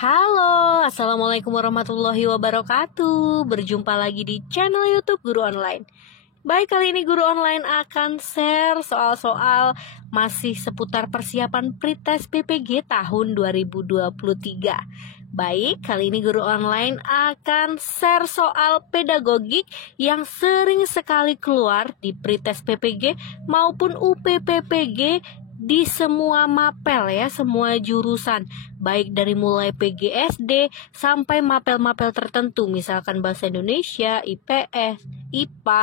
Halo, Assalamualaikum warahmatullahi wabarakatuh. Berjumpa lagi di channel YouTube Guru Online. Baik, kali ini Guru Online akan share soal-soal masih seputar persiapan pretest PPG tahun 2023. Baik, kali ini Guru Online akan share soal pedagogik yang sering sekali keluar di pretest PPG maupun UPPPG di semua mapel ya, semua jurusan, baik dari mulai PGSD sampai mapel-mapel tertentu, misalkan bahasa Indonesia, IPS, IPA,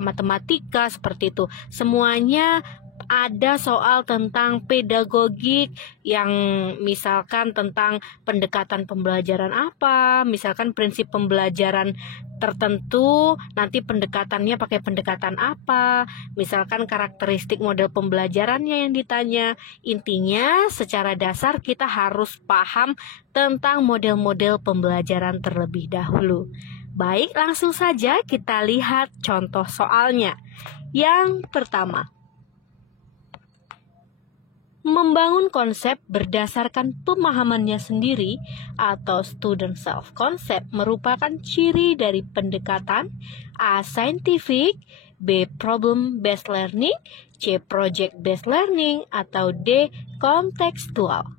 matematika, seperti itu. Semuanya ada soal tentang pedagogik yang misalkan tentang pendekatan pembelajaran apa, misalkan prinsip pembelajaran tertentu, nanti pendekatannya pakai pendekatan apa, misalkan karakteristik model pembelajarannya yang ditanya. Intinya secara dasar kita harus paham tentang model-model pembelajaran terlebih dahulu. Baik, langsung saja kita lihat contoh soalnya. Yang pertama, membangun konsep berdasarkan pemahamannya sendiri atau student self concept merupakan ciri dari pendekatan A. Scientific, B. Problem based learning, C. Project based learning, atau D. Kontekstual.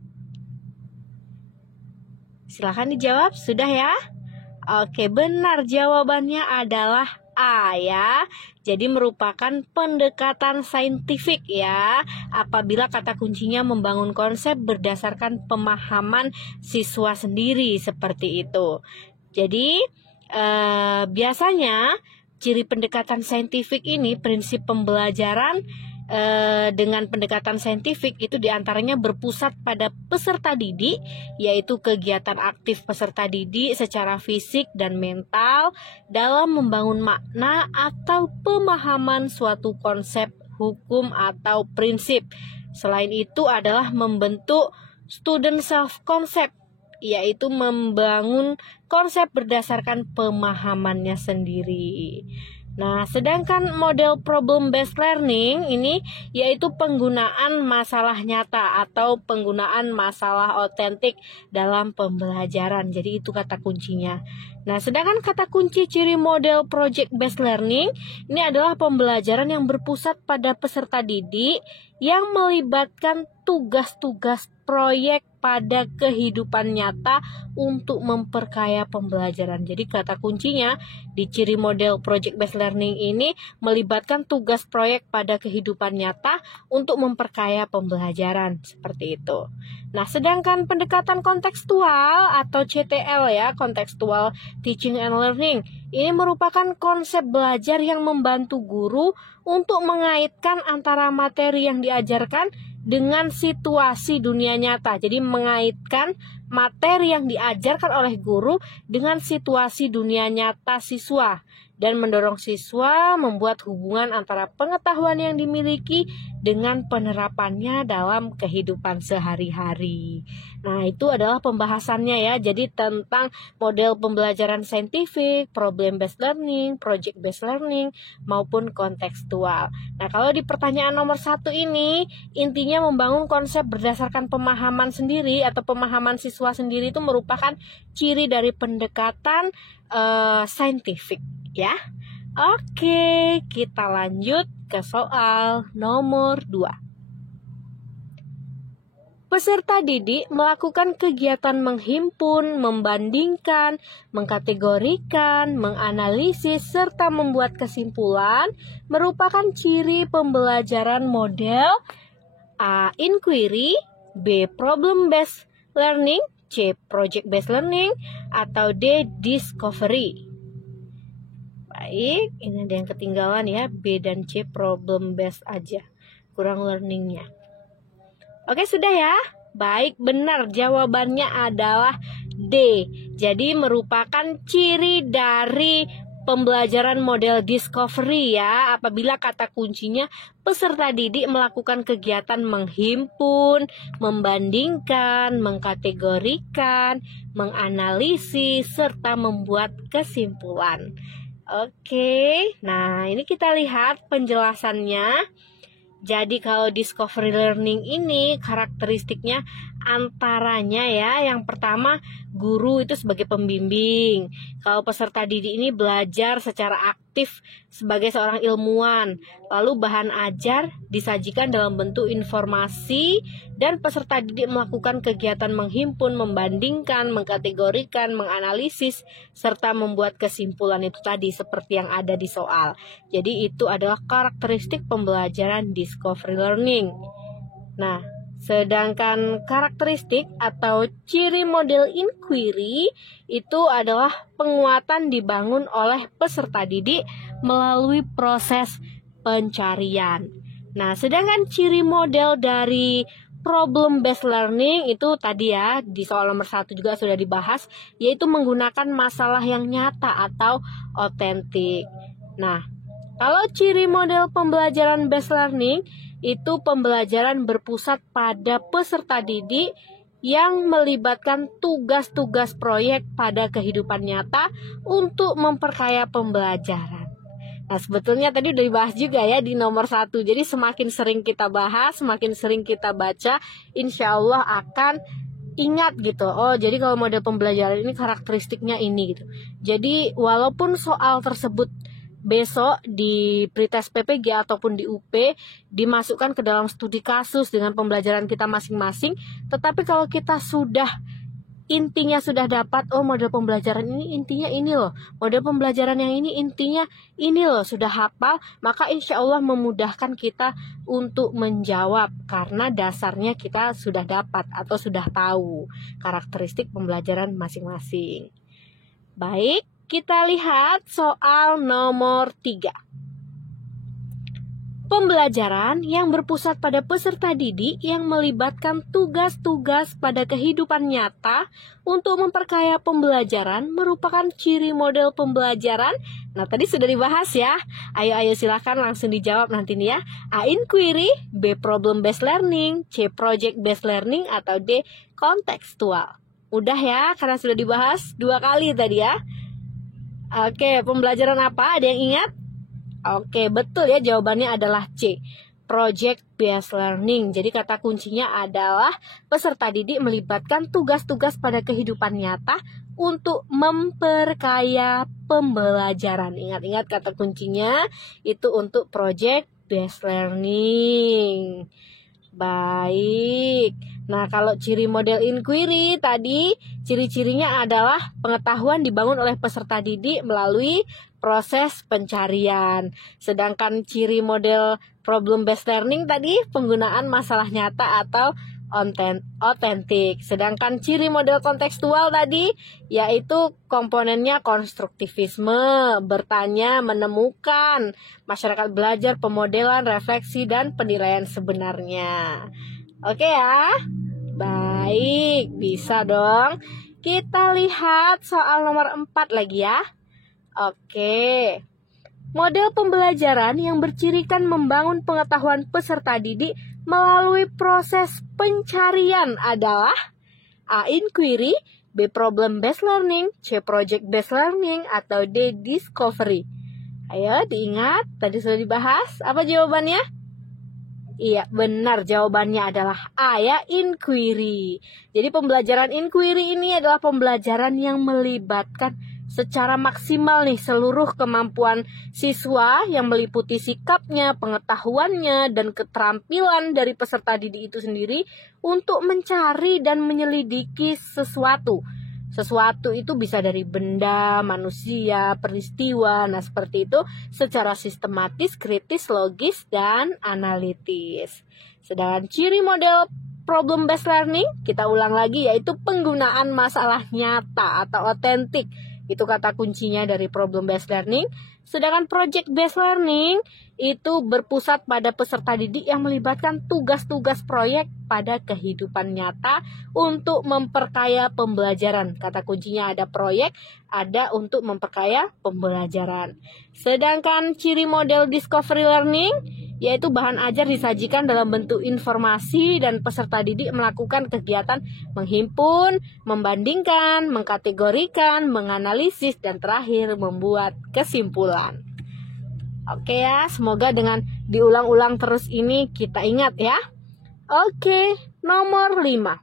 Silahkan dijawab, sudah ya? Oke, benar, jawabannya adalah A ya. Jadi merupakan pendekatan saintifik ya, apabila kata kuncinya membangun konsep berdasarkan pemahaman siswa sendiri, seperti itu. Jadi biasanya ciri pendekatan saintifik ini, prinsip pembelajaran dengan pendekatan saintifik itu diantaranya berpusat pada peserta didik, yaitu kegiatan aktif peserta didik secara fisik dan mental dalam membangun makna atau pemahaman suatu konsep, hukum, atau prinsip. Selain itu adalah membentuk student self concept, yaitu membangun konsep berdasarkan pemahamannya sendiri. Nah, sedangkan model problem based learning ini yaitu penggunaan masalah nyata atau penggunaan masalah otentik dalam pembelajaran. Jadi itu kata kuncinya. Nah, sedangkan kata kunci ciri model project based learning ini adalah pembelajaran yang berpusat pada peserta didik yang melibatkan tugas-tugas proyek pada kehidupan nyata untuk memperkaya pembelajaran. Jadi kata kuncinya di ciri model project based learning ini melibatkan tugas proyek pada kehidupan nyata untuk memperkaya pembelajaran, seperti itu. Nah, sedangkan pendekatan kontekstual atau CTL ya, contextual teaching and learning, ini merupakan konsep belajar yang membantu guru untuk mengaitkan antara materi yang diajarkan dengan situasi dunia nyata. Jadi mengaitkan materi yang diajarkan oleh guru dengan situasi dunia nyata siswa dan mendorong siswa membuat hubungan antara pengetahuan yang dimiliki dengan penerapannya dalam kehidupan sehari-hari. Nah, itu adalah pembahasannya ya. Jadi tentang model pembelajaran saintifik, problem based learning, project based learning, maupun kontekstual. Nah, kalau di pertanyaan nomor 1 ini, intinya membangun konsep berdasarkan pemahaman sendiri atau pemahaman siswa sendiri itu merupakan ciri dari pendekatan saintifik ya. Oke, kita lanjut ke soal nomor 2. Peserta didik melakukan kegiatan menghimpun, membandingkan, mengkategorikan, menganalisis, serta membuat kesimpulan merupakan ciri pembelajaran model A. Inquiry, B. Problem based learning, C. Project based learning, atau D. Discovery. Baik, ini ada yang ketinggalan ya, B dan C problem based aja, kurang learningnya. Oke, sudah ya? Baik, benar, jawabannya adalah D. Jadi merupakan ciri dari pembelajaran model discovery ya, apabila kata kuncinya peserta didik melakukan kegiatan menghimpun, membandingkan, mengkategorikan, menganalisis, serta membuat kesimpulan. Oke, nah ini kita lihat penjelasannya. Jadi kalau discovery learning ini karakteristiknya antaranya ya, yang pertama guru itu sebagai pembimbing. Kalau peserta didik ini belajar secara aktif sebagai seorang ilmuwan. Lalu bahan ajar disajikan dalam bentuk informasi dan peserta didik melakukan kegiatan menghimpun, membandingkan, mengkategorikan, menganalisis, serta membuat kesimpulan itu tadi seperti yang ada di soal. Jadi itu adalah karakteristik pembelajaran discovery learning. Nah, sedangkan karakteristik atau ciri model inquiry itu adalah penguatan dibangun oleh peserta didik melalui proses pencarian. Nah, sedangkan ciri model dari problem based learning itu tadi ya di soal nomor 1 juga sudah dibahas, yaitu menggunakan masalah yang nyata atau otentik. Nah, kalau ciri model pembelajaran based learning itu pembelajaran berpusat pada peserta didik yang melibatkan tugas-tugas proyek pada kehidupan nyata untuk memperkaya pembelajaran. Nah, sebetulnya tadi udah dibahas juga ya di nomor 1. Jadi semakin sering kita bahas, semakin sering kita baca, insya Allah akan ingat gitu. Oh, jadi kalau model pembelajaran ini karakteristiknya ini gitu. Jadi walaupun soal tersebut besok di pretest PPG ataupun di UP dimasukkan ke dalam studi kasus dengan pembelajaran kita masing-masing, tetapi kalau kita sudah intinya sudah dapat, oh model pembelajaran ini intinya ini loh, model pembelajaran yang ini intinya ini loh, sudah hafal, maka insya Allah memudahkan kita untuk menjawab karena dasarnya kita sudah dapat atau sudah tahu karakteristik pembelajaran masing-masing. Baik, kita lihat soal nomor 3. Pembelajaran yang berpusat pada peserta didik yang melibatkan tugas-tugas pada kehidupan nyata untuk memperkaya pembelajaran merupakan ciri model pembelajaran. Nah, tadi sudah dibahas ya. Ayo silakan langsung dijawab nanti nih ya. A. Inquiry, B. Problem based learning, C. Project based learning, atau D. Kontekstual. Udah ya, karena sudah dibahas 2 kali tadi ya. Oke, pembelajaran apa? Ada yang ingat? Oke, betul ya, jawabannya adalah C, Project Based Learning. Jadi kata kuncinya adalah peserta didik melibatkan tugas-tugas pada kehidupan nyata untuk memperkaya pembelajaran. Ingat-ingat kata kuncinya itu untuk Project Based Learning. Baik. Nah, kalau ciri model inquiry tadi, ciri-cirinya adalah pengetahuan dibangun oleh peserta didik melalui proses pencarian. Sedangkan ciri model problem based learning tadi, penggunaan masalah nyata atau otentik. Sedangkan ciri model kontekstual tadi, yaitu komponennya konstruktivisme, bertanya, menemukan, masyarakat belajar, pemodelan, refleksi, dan penilaian sebenarnya. Oke ya? Baik, bisa dong. Kita lihat soal nomor 4 lagi ya. Oke. Model pembelajaran yang bercirikan membangun pengetahuan peserta didik melalui proses pencarian adalah A. Inquiry, B. Problem based learning, C. Project based learning, atau D. Discovery. Ayo diingat, tadi sudah dibahas. Apa jawabannya? Iya, benar, jawabannya adalah A ya, inquiry. Jadi pembelajaran inquiry ini adalah pembelajaran yang melibatkan secara maksimal nih seluruh kemampuan siswa yang meliputi sikapnya, pengetahuannya, dan keterampilan dari peserta didik itu sendiri untuk mencari dan menyelidiki sesuatu. Sesuatu itu bisa dari benda, manusia, peristiwa, nah seperti itu secara sistematis, kritis, logis, dan analitis. Sedangkan ciri model problem based learning, kita ulang lagi, yaitu penggunaan masalah nyata atau otentik. Itu kata kuncinya dari problem based learning. Sedangkan project based learning itu berpusat pada peserta didik yang melibatkan tugas-tugas proyek pada kehidupan nyata untuk memperkaya pembelajaran. Kata kuncinya ada proyek, ada untuk memperkaya pembelajaran. Sedangkan ciri model discovery learning, yaitu bahan ajar disajikan dalam bentuk informasi dan peserta didik melakukan kegiatan menghimpun, membandingkan, mengkategorikan, menganalisis, dan terakhir membuat kesimpulan. Oke ya, semoga dengan diulang-ulang terus ini kita ingat ya. Oke, nomor 5.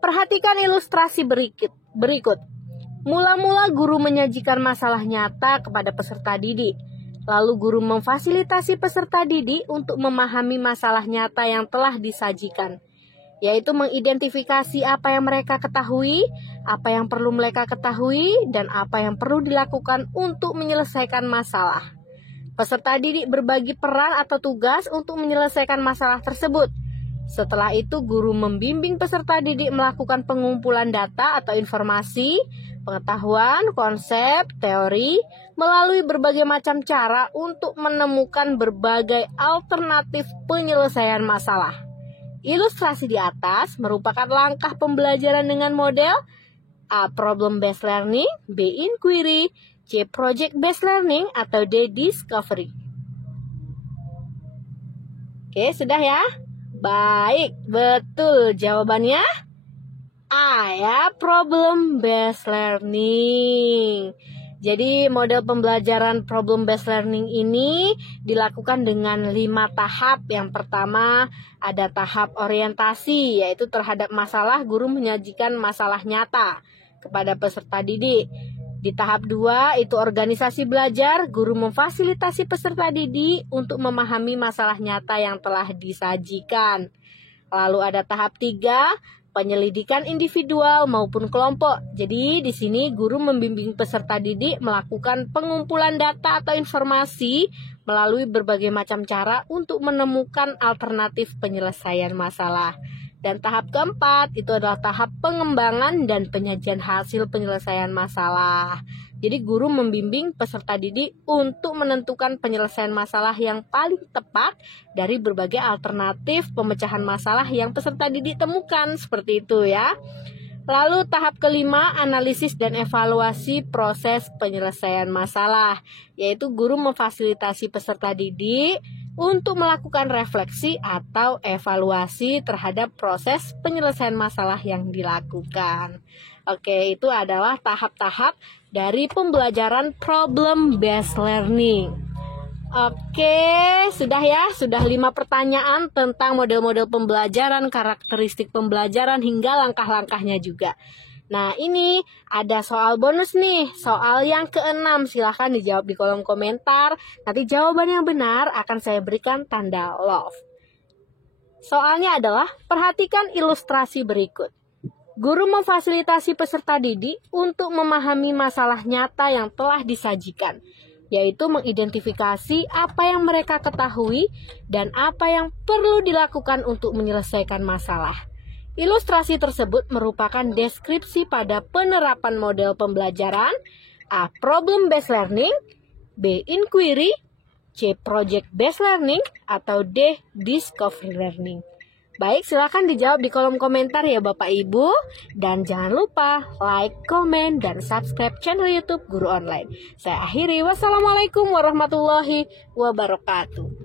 Perhatikan ilustrasi berikut. Mula-mula guru menyajikan masalah nyata kepada peserta didik. Lalu guru memfasilitasi peserta didik untuk memahami masalah nyata yang telah disajikan, yaitu mengidentifikasi apa yang mereka ketahui, apa yang perlu mereka ketahui, dan apa yang perlu dilakukan untuk menyelesaikan masalah. Peserta didik berbagi peran atau tugas untuk menyelesaikan masalah tersebut. Setelah itu, guru membimbing peserta didik melakukan pengumpulan data atau informasi, pengetahuan, konsep, teori, melalui berbagai macam cara untuk menemukan berbagai alternatif penyelesaian masalah. Ilustrasi di atas merupakan langkah pembelajaran dengan model A. Problem-based learning, B. Inquiry, C. Project-based learning, atau D. Discovery. Oke, sudah ya? Baik, betul jawabannya A ya, problem-based learning. Jadi model pembelajaran problem-based learning ini dilakukan dengan 5 tahap. Yang pertama ada tahap orientasi, yaitu terhadap masalah guru menyajikan masalah nyata kepada peserta didik. Di tahap 2 itu organisasi belajar, guru memfasilitasi peserta didik untuk memahami masalah nyata yang telah disajikan. Lalu ada tahap 3, penyelidikan individual maupun kelompok. Jadi di sini guru membimbing peserta didik melakukan pengumpulan data atau informasi melalui berbagai macam cara untuk menemukan alternatif penyelesaian masalah. Dan tahap keempat itu adalah tahap pengembangan dan penyajian hasil penyelesaian masalah. Jadi guru membimbing peserta didik untuk menentukan penyelesaian masalah yang paling tepat dari berbagai alternatif pemecahan masalah yang peserta didik temukan, seperti itu ya. Lalu tahap kelima, analisis dan evaluasi proses penyelesaian masalah, yaitu guru memfasilitasi peserta didik untuk melakukan refleksi atau evaluasi terhadap proses penyelesaian masalah yang dilakukan. Oke, itu adalah tahap-tahap dari pembelajaran problem-based learning. Oke, sudah ya, sudah 5 pertanyaan tentang model-model pembelajaran, karakteristik pembelajaran, hingga langkah-langkahnya juga. Nah, ini ada soal bonus nih, soal yang ke-6. Silahkan dijawab di kolom komentar. Nanti jawaban yang benar akan saya berikan tanda love. Soalnya adalah, perhatikan ilustrasi berikut. Guru memfasilitasi peserta didik untuk memahami masalah nyata yang telah disajikan, yaitu mengidentifikasi apa yang mereka ketahui dan apa yang perlu dilakukan untuk menyelesaikan masalah. Ilustrasi tersebut merupakan deskripsi pada penerapan model pembelajaran A. Problem-based learning, B. Inquiry, C. Project-based learning, atau D. Discovery learning. Baik, silakan dijawab di kolom komentar ya Bapak Ibu. Dan jangan lupa like, komen, dan subscribe channel YouTube Guru Online. Saya akhiri. Wassalamualaikum warahmatullahi wabarakatuh.